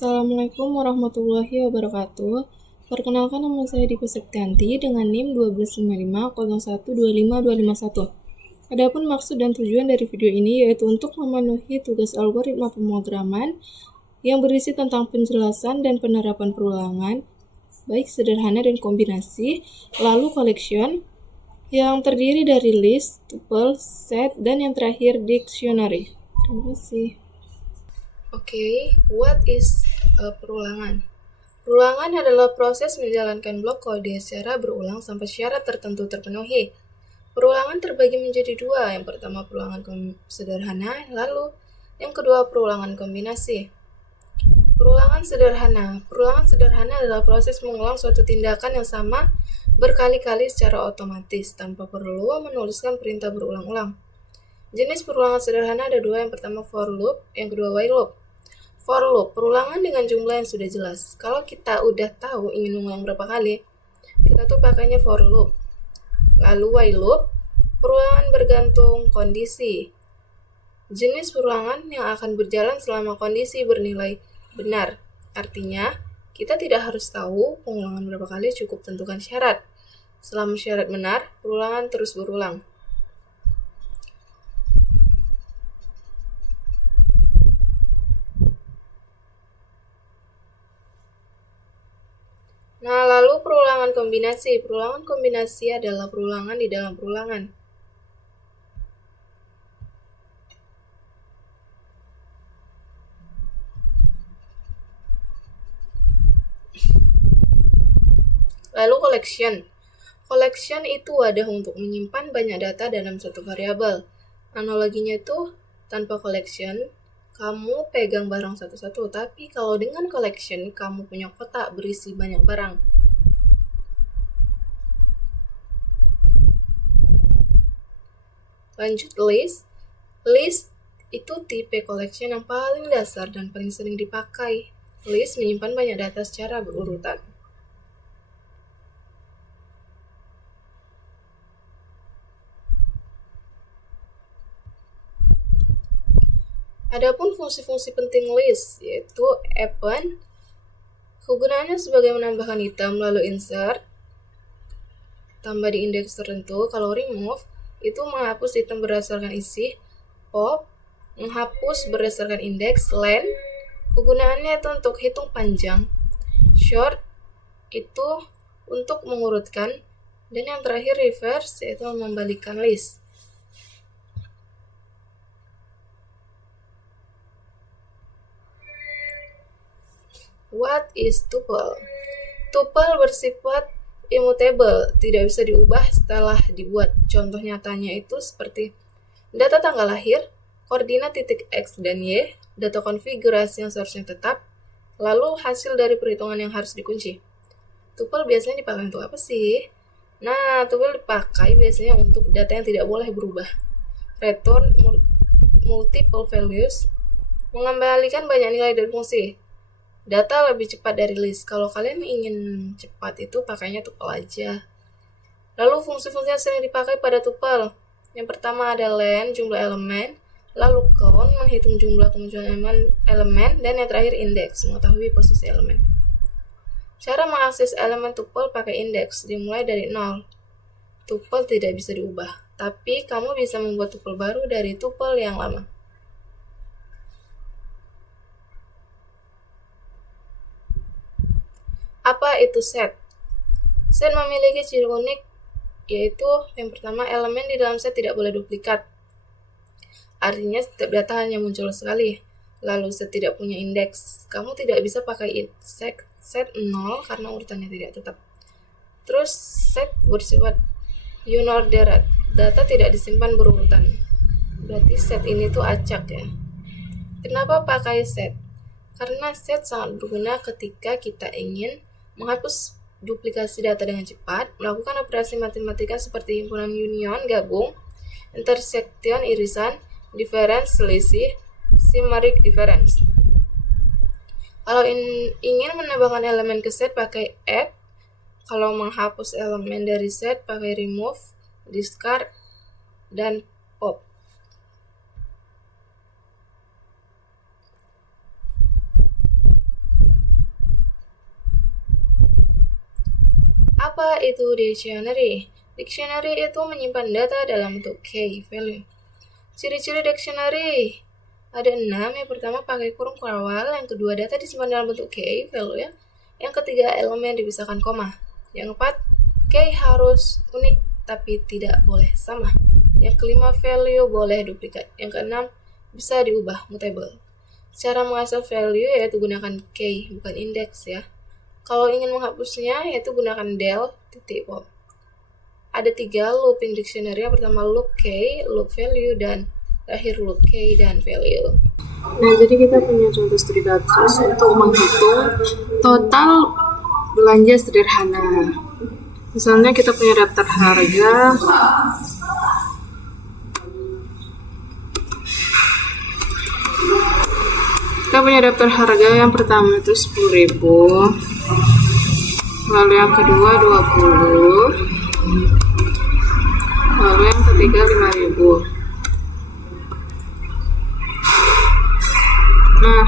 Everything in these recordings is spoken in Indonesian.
Assalamualaikum warahmatullahi wabarakatuh. Perkenalkan, nama saya Dipa Septianti dengan NIM 125501252251. Adapun maksud dan tujuan dari video ini yaitu untuk memenuhi tugas algoritma pemrograman yang berisi tentang penjelasan dan penerapan perulangan, baik sederhana dan kombinasi, lalu collection, yang terdiri dari list, tuple, set, dan yang terakhir dictionary. Terima kasih. What is perulangan? Perulangan adalah proses menjalankan blok kode secara berulang sampai syarat tertentu terpenuhi. Perulangan terbagi menjadi dua, yang pertama perulangan sederhana, lalu yang kedua perulangan kombinasi. Perulangan sederhana adalah proses mengulang suatu tindakan yang sama berkali-kali secara otomatis tanpa perlu menuliskan perintah berulang-ulang. Jenis perulangan sederhana ada dua, yang pertama for loop, yang kedua while loop. For loop, perulangan dengan jumlah yang sudah jelas. Kalau kita udah tahu ingin mengulang berapa kali, kita tuh pakainya for loop. Lalu while loop, perulangan bergantung kondisi. Jenis perulangan yang akan berjalan selama kondisi bernilai benar. Artinya, kita tidak harus tahu pengulangan berapa kali, cukup tentukan syarat. Selama syarat benar, perulangan terus berulang. Nah, lalu perulangan kombinasi. Perulangan kombinasi adalah perulangan di dalam perulangan. Lalu collection. Collection itu wadah untuk menyimpan banyak data dalam satu variabel. Analoginya itu, tanpa collection, kamu pegang barang satu-satu, tapi kalau dengan collection, kamu punya kotak berisi banyak barang. Lanjut list. List itu tipe collection yang paling dasar dan paling sering dipakai. List menyimpan banyak data secara berurutan. Adapun fungsi-fungsi penting list, yaitu append, kegunaannya sebagai menambahkan item, lalu insert, tambah di indeks tertentu. Kalau remove, itu menghapus item berdasarkan isi. Pop, menghapus berdasarkan indeks. Len, kegunaannya itu untuk hitung panjang. Short, itu untuk mengurutkan. Dan yang terakhir reverse, yaitu membalikkan list. What is tuple? Tuple bersifat immutable, tidak bisa diubah setelah dibuat. Contoh nyatanya itu seperti data tanggal lahir, koordinat titik X dan Y, data konfigurasi yang seharusnya tetap, lalu hasil dari perhitungan yang harus dikunci. Tuple biasanya dipakai untuk apa sih? Nah, tuple dipakai biasanya untuk data yang tidak boleh berubah. Return multiple values, mengembalikan banyak nilai dari fungsi. Data lebih cepat dari list. Kalau kalian ingin cepat itu pakainya tuple aja. Lalu fungsi-fungsi yang sering dipakai pada tuple. Yang pertama ada len, jumlah elemen. Lalu count, menghitung jumlah kemunculan elemen. Dan yang terakhir indeks, mengetahui posisi elemen. Cara mengakses elemen tuple pakai indeks, dimulai dari 0. Tuple tidak bisa diubah, tapi kamu bisa membuat tuple baru dari tuple yang lama. Apa itu set? Set memiliki ciri unik, yaitu yang pertama, elemen di dalam set tidak boleh duplikat. Artinya setiap data hanya muncul sekali. Lalu set tidak punya indeks. Kamu tidak bisa pakai set 0 karena urutannya tidak tetap. Terus set bersifat unordered. Data tidak disimpan berurutan. Berarti set ini tuh acak ya. Kenapa pakai set? Karena set sangat berguna ketika kita ingin menghapus duplikasi data dengan cepat, melakukan operasi matematika seperti himpunan union, gabung, intersection, irisan, difference, selisih, summary difference. Kalau ingin menambahkan elemen ke set pakai add, kalau menghapus elemen dari set pakai remove, discard, dan pop. Apa itu dictionary? Dictionary itu menyimpan data dalam bentuk key value. Ciri-ciri dictionary ada 6. Yang pertama pakai kurung kawal, yang kedua data disimpan dalam bentuk key value ya. Yang ketiga elemen dipisahkan koma. Yang keempat key harus unik tapi tidak boleh sama. Yang kelima value boleh duplikat. Yang keenam bisa diubah mutable. Cara mengasah value yaitu gunakan key bukan indeks ya. Kalau ingin menghapusnya yaitu gunakan del titik pop. Ada 3 looping dictionary. Yang pertama loop key, loop value, dan terakhir loop key dan value. Nah, jadi kita punya contoh studi kasus untuk menghitung total belanja sederhana. Misalnya kita punya daftar harga. Kita punya daftar harga yang pertama itu 10.000. Lalu yang kedua 20. Lalu yang ketiga 5.000. Nah,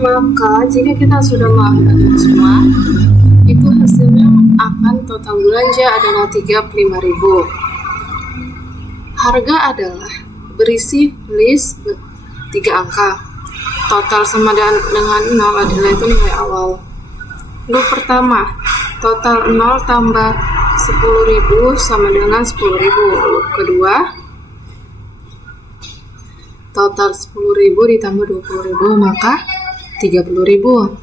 maka jika kita sudah melakukan semua, itu hasilnya akan total belanja adalah 35.000. Harga adalah berisi list 3 angka. Total sama dengan 0 adalah itu nilai awal. Loop pertama, total 0 tambah 10.000 sama dengan 10.000. Loop kedua, total 10.000 ditambah 20.000 maka 30.000.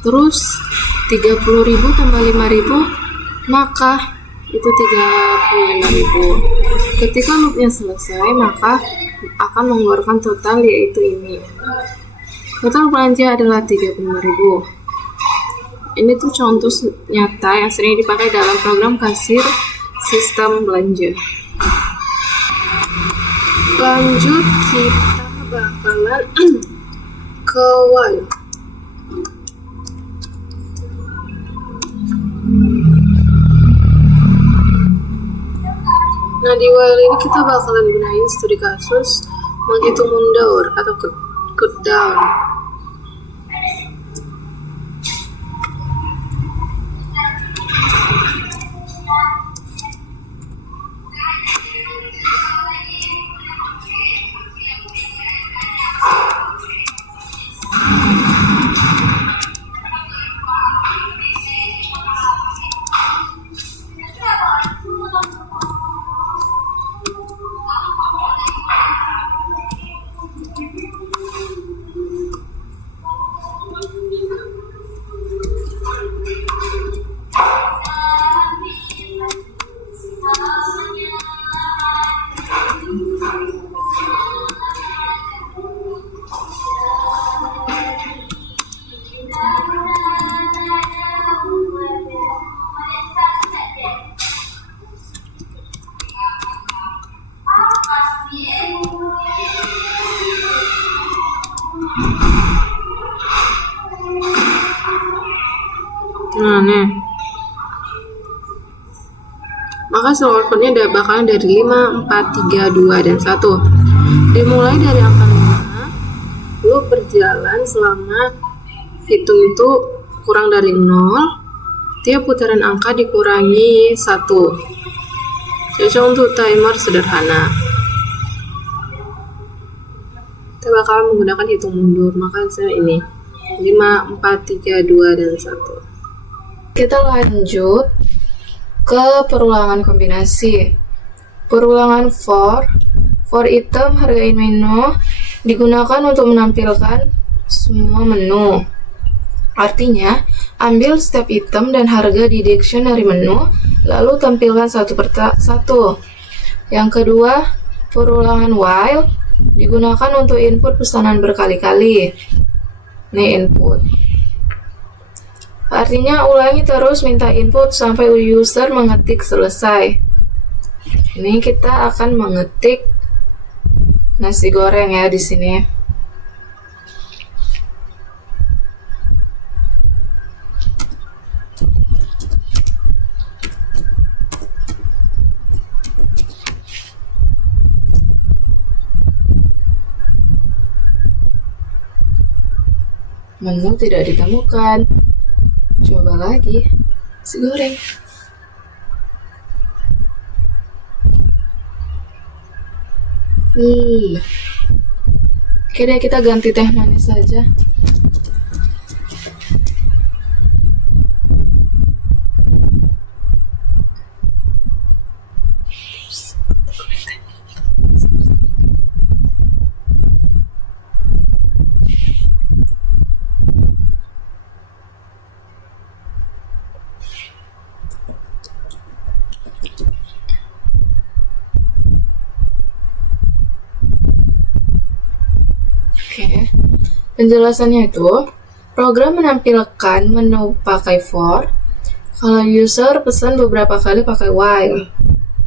Terus 30.000 tambah 5.000 maka itu 35.000. Ketika loopnya selesai maka akan mengeluarkan total yaitu ini. Total belanja adalah 35.000. Ini tuh contoh nyata yang sering dipakai dalam program kasir sistem belanja. Lanjut kita bakalan ke while. Nah, di while ini kita bakalan gunain studi kasus menghitung mundur atau cut down. Nah, nih. Maka sel outputnya bakalan dari 5, 4, 3, 2, dan 1. Dimulai dari angka 5, lu berjalan selama hitung itu kurang dari 0, tiap putaran angka dikurangi 1. Cocok untuk timer sederhana. Kita bakal menggunakan hitung mundur, maka saya ini 5, 4, 3, 2, dan 1. Kita lanjut ke perulangan kombinasi. Perulangan for item harga menu digunakan untuk menampilkan semua menu. Artinya, ambil setiap item dan harga di dictionary menu, lalu tampilkan satu per satu. Yang kedua, perulangan while digunakan untuk input pesanan berkali-kali. Ini input. Artinya, ulangi terus minta input sampai user mengetik selesai. Ini kita akan mengetik nasi goreng ya di sini. Menu tidak ditemukan. Coba lagi. Nasi goreng. Oke deh, kita ganti teh manis saja. Oke. Penjelasannya itu, program menampilkan menu pakai for kalau user pesan beberapa kali pakai while.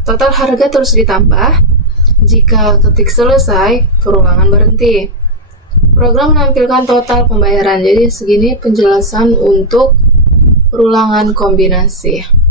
Total harga terus ditambah. Jika ketik selesai, perulangan berhenti. Program menampilkan total pembayaran. Jadi segini penjelasan untuk perulangan kombinasi.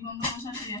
551 ya.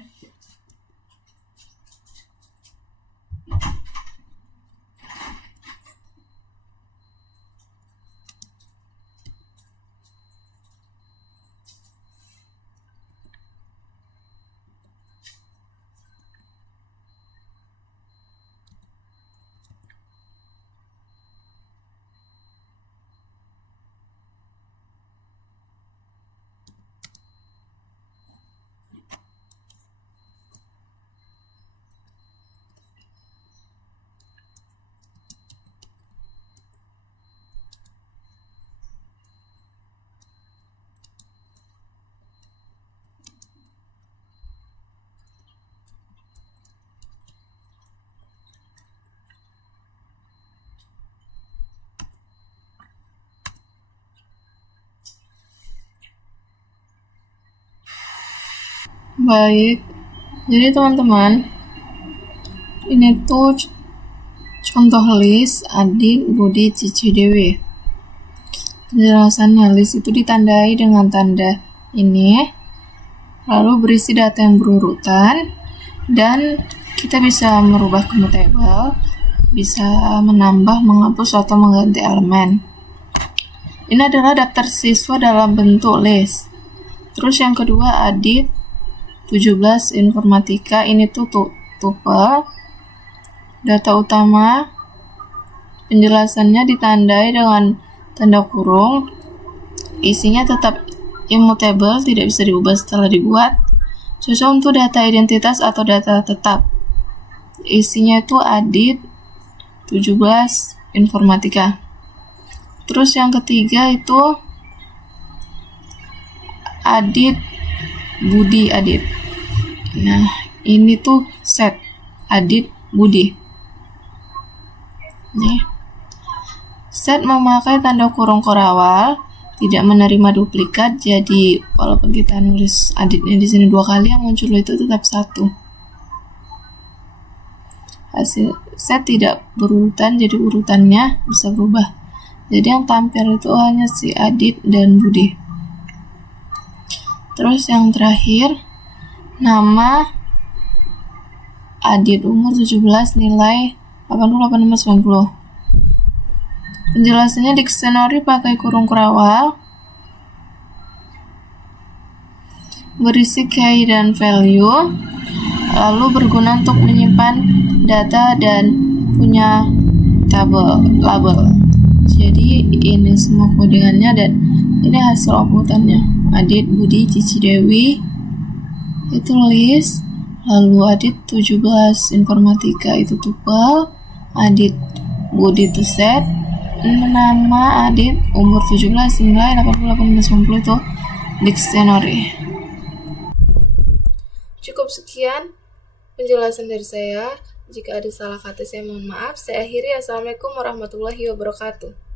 Baik, jadi teman-teman, ini tuh contoh list Adit, Budi, Cici, Dewi. Penjelasannya, list itu ditandai dengan tanda ini, lalu berisi data yang berurutan, dan kita bisa merubah ke mutable, bisa menambah, menghapus, atau mengganti elemen. Ini adalah daftar siswa dalam bentuk list. Terus yang kedua, Adit 17 informatika, ini tuh tuple. Data utama, penjelasannya ditandai dengan tanda kurung. Isinya tetap immutable, tidak bisa diubah setelah dibuat. Cocok untuk data identitas atau data tetap. Isinya itu Adit 17 informatika. Terus yang ketiga itu Adit, Budi, Adit. Nah, ini tuh set Adit, Budi. Nih. Set memakai tanda kurung korawal, tidak menerima duplikat, jadi walaupun kita nulis Aditnya di sini 2 kali, yang muncul itu tetap 1. Hasil set tidak berurutan, jadi urutannya bisa berubah. Jadi yang tampil itu hanya si Adit dan Budi. Terus yang terakhir, nama Adit, umur 17, nilai 88,90. Penjelasannya dictionary pakai kurung korawal, berisi key dan value, lalu berguna untuk menyimpan data dan punya label. Jadi ini semua codingannya dan ini hasil outputannya. Adit, Budi, Cici, Dewi itu list, lalu Adit 17 informatika itu tuple, Adit, Budi itu set, nama Adit, umur 17, nilai 88,90 itu dictionary. Cukup sekian penjelasan dari saya. Jika ada salah kata saya mohon maaf. Saya akhiri. Assalamualaikum warahmatullahi wabarakatuh.